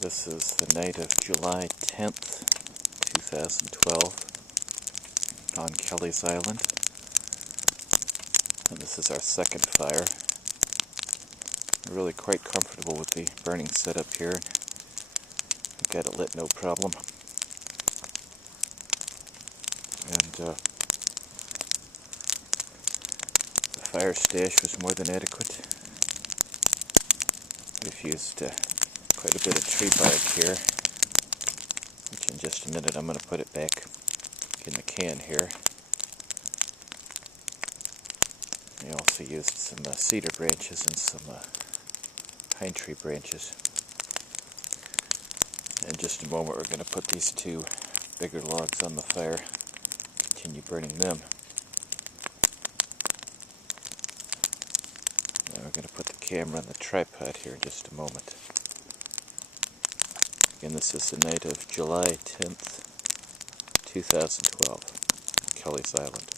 This is the night of July 10th, 2012 on Kelleys Island. And this is our second fire. I'm really quite comfortable with the burning setup here. I got it lit no problem. And the fire stash was more than adequate. We've used quite a bit of tree bark here, which in just a minute I'm going to put it back in the can here. I also used some cedar branches and some pine tree branches. In just a moment we're going to put these two bigger logs on the fire, continue burning them. Now we're going to put the camera on the tripod here in just a moment. Again, this is the night of July 10th, 2012, Kelleys Island.